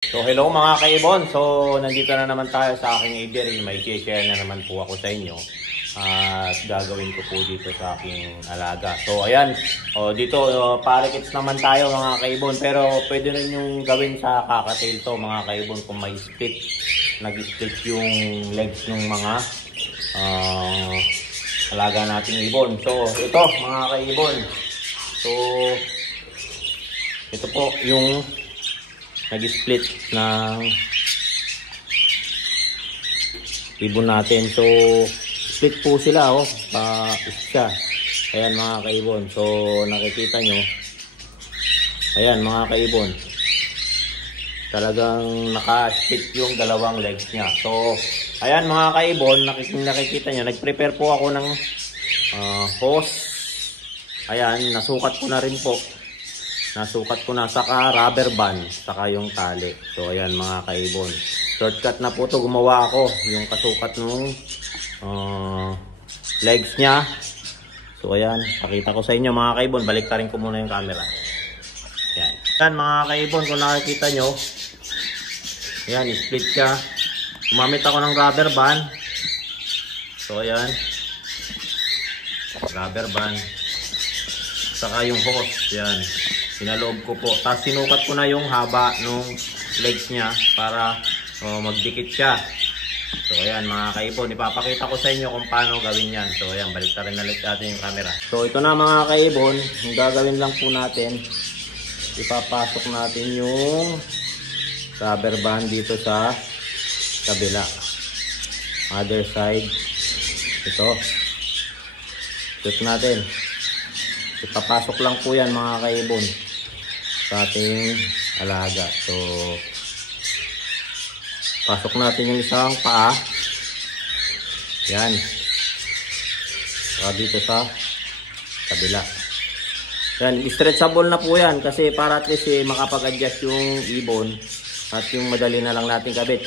So hello mga kaibon, so nandito na naman tayo sa aking aviary. May share na naman po ako sa inyo at gagawin ko po dito sa aking alaga. So ayan, dito palikits naman tayo mga kaibon, pero pwede rin yung gawin sa kakatail to mga kaibon kung may split. Nag-split yung legs ng mga alaga nating ibon. So ito mga kaibon, so ito po yung nag-split ng ibon natin. So split po sila isa. Ayan mga kaibon, so nakikita nyo, ayan mga kaibon, talagang naka-split yung dalawang legs nya. So ayan mga kaibon, nakikita nyo, nag-prepare po ako ng hose. Ayan, nasukat ko na rin po. Nasukat ko na, saka rubber band, saka yung tali. So ayan mga kaibon, shortcut na po to, gumawa ako yung kasukat nung legs nya. So ayan, pakita ko sa inyo mga kaibon, baliktarin ko muna yung camera. Ayan, ayan mga kaibon, kung nakikita nyo, ayan, split siya. Gumamit ako ng rubber band. So ayan, rubber band, saka yung hose. Ayan, pinaloob ko po. Tapos sinukat ko na yung haba nung legs niya para magdikit siya. So ayan mga kaibon, ipapakita ko sa inyo kung paano gawin yan. So ayan, baliktarin na natin yung camera. So ito na mga kaibon, yung gagawin lang po natin, ipapasok natin yung rubber band dito sa kabila, other side. Ito natin, ipapasok lang po yan mga kaibon sa ating alaga. So pasok natin yung isang paa, yan, dito sa kabila. Yan, stretchable na po yan kasi para at least makapag-adjust yung ibon at yung madali na lang natin kabit.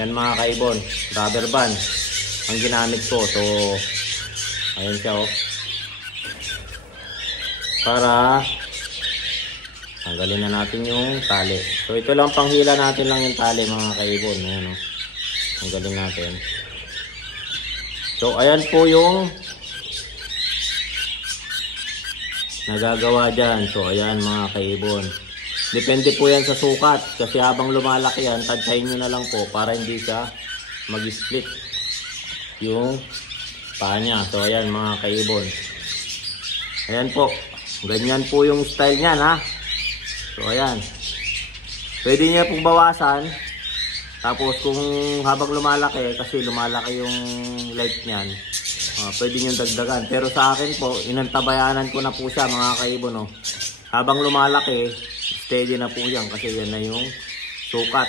Yan mga kaibon, rubber band ang ginamit ko. So ayun siya para tanggalin na natin yung tali. So ito lang, panghila natin lang yung tali mga kaibon. Ayan, tanggalin natin. So ayan po yung nagagawa dyan. So ayan mga kaibon, depende po yan sa sukat, kasi habang lumalaki yan, tadtayin nyo na lang po para hindi siya mag-split yung paa niya. So ayan mga kaibon, ayan po, ganyan po yung style niyan ha. So ayan, pwede niya pong bawasan. Tapos kung habang lumalaki, kasi lumalaki yung light niyan, pwede nyo dagdagan. Pero sa akin po, inantabayanan ko na po siya mga kaibon. Habang lumalaki, steady na po yan kasi yan na yung sukat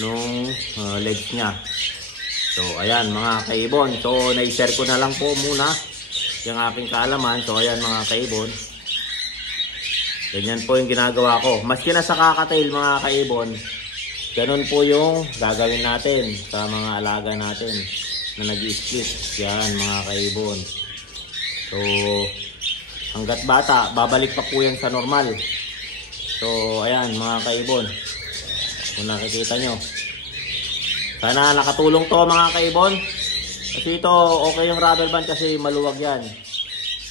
nung legs niya. So ayan mga kaibon, so na-share ko na lang po muna yung aking kaalaman. So ayan mga kaibon, ganyan po yung ginagawa ko. Maski na sa kakatail mga kaibon, ganun po yung gagawin natin sa mga alaga natin na nag-split. Yan mga kaibon. So hanggat bata, babalik pa po yan sa normal. So ayan mga kaibon, kung nakikita nyo, sana nakatulong to mga kaibon. Kasi ito okay yung rubber band kasi maluwag yan.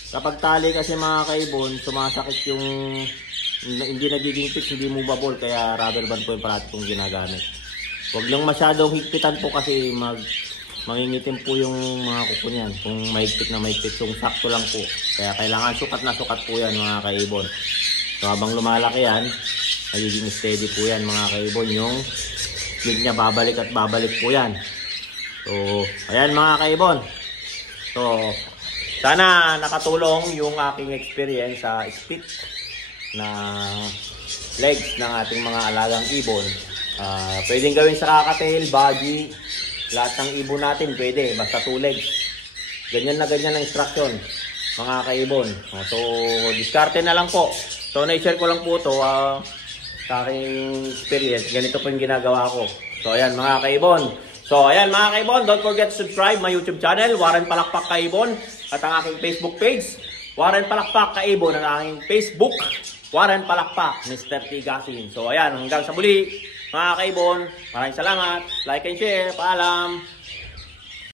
Kapag tali kasi mga kaibon, sumasakit yung, hindi nagiging fix, hindi movable, kaya rubber band po yung parati kong ginagamit. Huwag lang masyadong higpitan po kasi mangingitim po yung mga kuko niyan. Kung mahigpit na mahigpit, yung sakto lang po. Kaya kailangan sukat na sukat po yan mga kaibon. So habang lumalaki yan, nagiging steady po yan mga kaibon. Yung split niya babalik at babalik po yan. So ayan mga kaibon, so sana nakatulong yung aking experience sa split na legs ng ating mga alagang ibon. Pwedeng gawin sa kakatail, body, lahat ng ibon natin pwede, basta 2 legs. Ganyan na ganyan ang instruction mga kaibon. So diskarte na lang po. So na-share ko lang po to sa aking experience. Ganito po yung ginagawa ko. So ayan mga kaibon. So ayan mga kaibon, don't forget to subscribe my YouTube channel, Warren Palakpak Kaibon, at ang aking Facebook page, Warren Palakpak Kaibon, ang aking Facebook. Warren Palakpak, Mr. Tigasin. So ayan, hanggang sa muli mga kaibon. Maraming salamat. Like and share. Paalam.